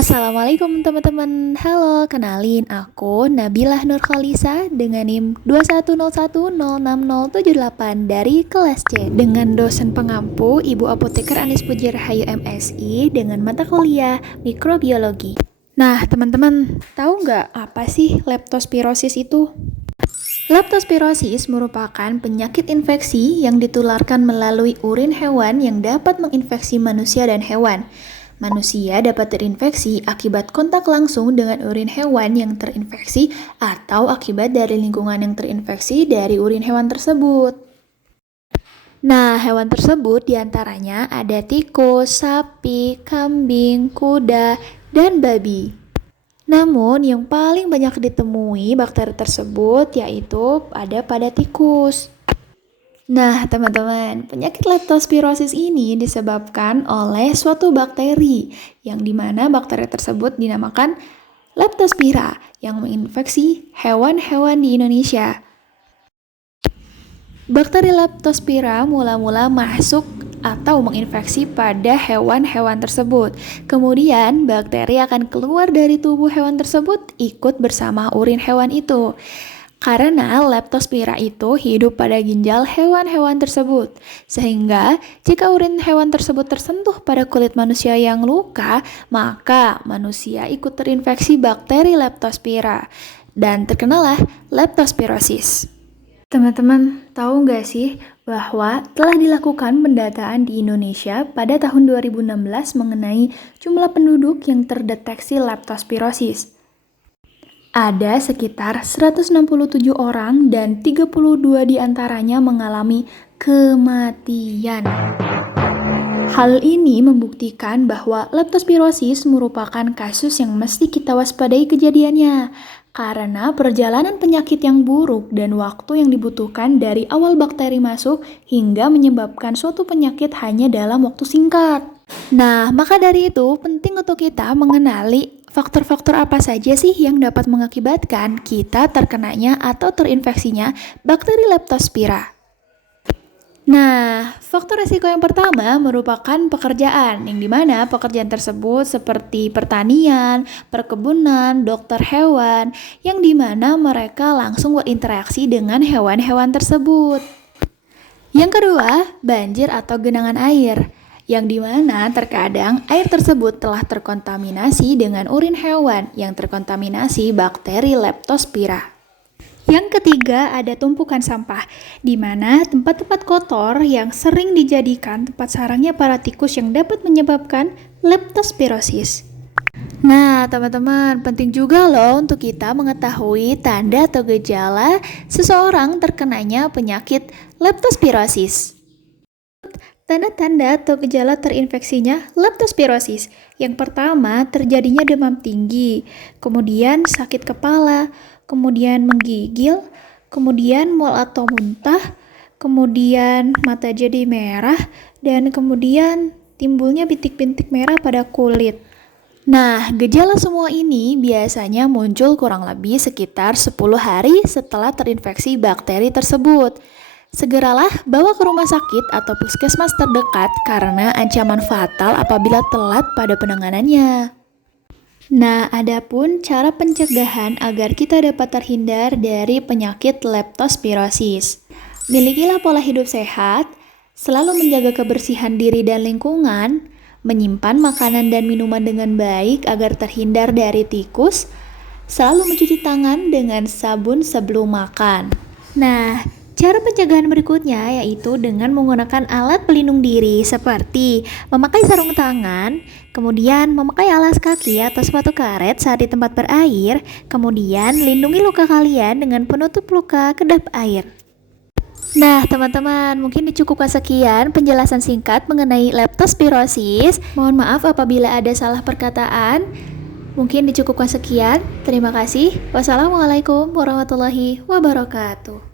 Assalamualaikum teman-teman. Halo, kenalin aku Nabilah Nurkhalisa dengan NIM 210106078 dari kelas C dengan dosen pengampu Ibu Apoteker Anis Pujir Hayu MSI dengan mata kuliah mikrobiologi. Nah, teman-teman, tahu nggak apa sih leptospirosis itu? Leptospirosis merupakan penyakit infeksi yang ditularkan melalui urin hewan yang dapat menginfeksi manusia dan hewan. Manusia dapat terinfeksi akibat kontak langsung dengan urin hewan yang terinfeksi atau akibat dari lingkungan yang terinfeksi dari urin hewan tersebut. Nah, hewan tersebut diantaranya ada tikus, sapi, kambing, kuda, dan babi. Namun, yang paling banyak ditemui bakteri tersebut yaitu ada pada tikus. Nah, teman-teman, penyakit leptospirosis ini disebabkan oleh suatu bakteri, yang dimana bakteri tersebut dinamakan Leptospira, yang menginfeksi hewan-hewan di Indonesia. Bakteri Leptospira mula-mula masuk atau menginfeksi pada hewan-hewan tersebut. Kemudian, bakteri akan keluar dari tubuh hewan tersebut ikut bersama urin hewan itu. Karena leptospira itu hidup pada ginjal hewan-hewan tersebut, sehingga jika urin hewan tersebut tersentuh pada kulit manusia yang luka, maka manusia ikut terinfeksi bakteri leptospira, dan terkenalah leptospirosis. Teman-teman, tahu nggak sih bahwa telah dilakukan pendataan di Indonesia pada tahun 2016 mengenai jumlah penduduk yang terdeteksi leptospirosis? Ada sekitar 167 orang dan 32 diantaranya mengalami kematian. Hal ini membuktikan bahwa leptospirosis merupakan kasus yang mesti kita waspadai kejadiannya, karena perjalanan penyakit yang buruk dan waktu yang dibutuhkan dari awal bakteri masuk hingga menyebabkan suatu penyakit hanya dalam waktu singkat. Nah, maka dari itu penting untuk kita mengenali faktor-faktor apa saja sih yang dapat mengakibatkan kita terkenanya atau terinfeksinya bakteri leptospira? Nah, faktor resiko yang pertama merupakan pekerjaan, yang dimana pekerjaan tersebut seperti pertanian, perkebunan, dokter hewan, yang dimana mereka langsung berinteraksi dengan hewan-hewan tersebut. Yang kedua, banjir atau genangan air, yang dimana terkadang air tersebut telah terkontaminasi dengan urin hewan yang terkontaminasi bakteri leptospira. Yang ketiga, ada tumpukan sampah, di mana tempat-tempat kotor yang sering dijadikan tempat sarangnya para tikus yang dapat menyebabkan leptospirosis. Nah, teman-teman, penting juga loh untuk kita mengetahui tanda atau gejala seseorang terkenanya penyakit leptospirosis. Tanda-tanda atau gejala terinfeksinya leptospirosis. Yang pertama, terjadinya demam tinggi, kemudian sakit kepala, kemudian menggigil, kemudian mual atau muntah, kemudian mata jadi merah, dan kemudian timbulnya bintik-bintik merah pada kulit. Nah, gejala semua ini biasanya muncul kurang lebih sekitar 10 hari setelah terinfeksi bakteri tersebut. Segeralah bawa ke rumah sakit atau puskesmas terdekat karena ancaman fatal apabila telat pada penanganannya. Nah, adapun cara pencegahan agar kita dapat terhindar dari penyakit leptospirosis. Milikilah pola hidup sehat, selalu menjaga kebersihan diri dan lingkungan, menyimpan makanan dan minuman dengan baik agar terhindar dari tikus, selalu mencuci tangan dengan sabun sebelum makan. Nah, cara pencegahan berikutnya yaitu dengan menggunakan alat pelindung diri seperti memakai sarung tangan, kemudian memakai alas kaki atau sepatu karet saat di tempat berair, kemudian lindungi luka kalian dengan penutup luka kedap air. Nah, teman-teman, mungkin dicukupkan sekian penjelasan singkat mengenai leptospirosis. Mohon maaf apabila ada salah perkataan. Mungkin dicukupkan sekian. Terima kasih. Wassalamualaikum warahmatullahi wabarakatuh.